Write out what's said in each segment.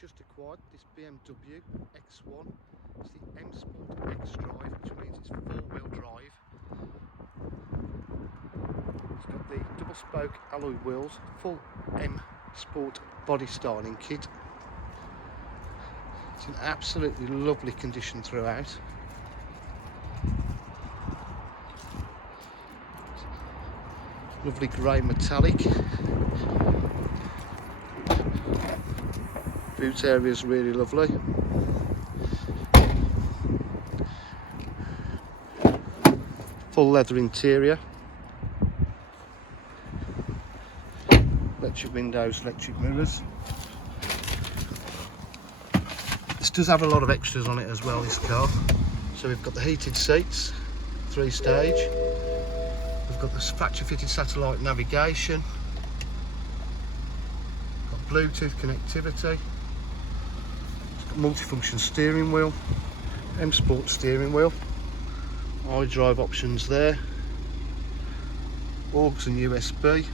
just acquired this BMW X1. It's the M Sport xDrive, which means it's four-wheel drive. It's got the double spoke alloy wheels, full M Sport body styling kit. It's in absolutely lovely condition throughout. Lovely grey metallic. Boot area is really lovely. Full leather interior. Electric windows, electric mirrors. This does have a lot of extras on it as well, this car. So we've got the heated seats, 3-stage. We've got this factory fitted satellite navigation. Got Bluetooth connectivity. It's got multifunction steering wheel, M Sport steering wheel. xDrive options there. Aux and USB.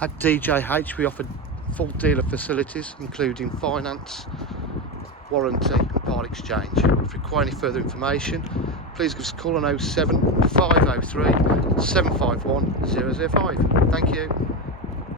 At DJH we offered full dealer facilities including finance, warranty and part exchange. If you require any further information, please give us a call on 07 503 751 005. Thank you.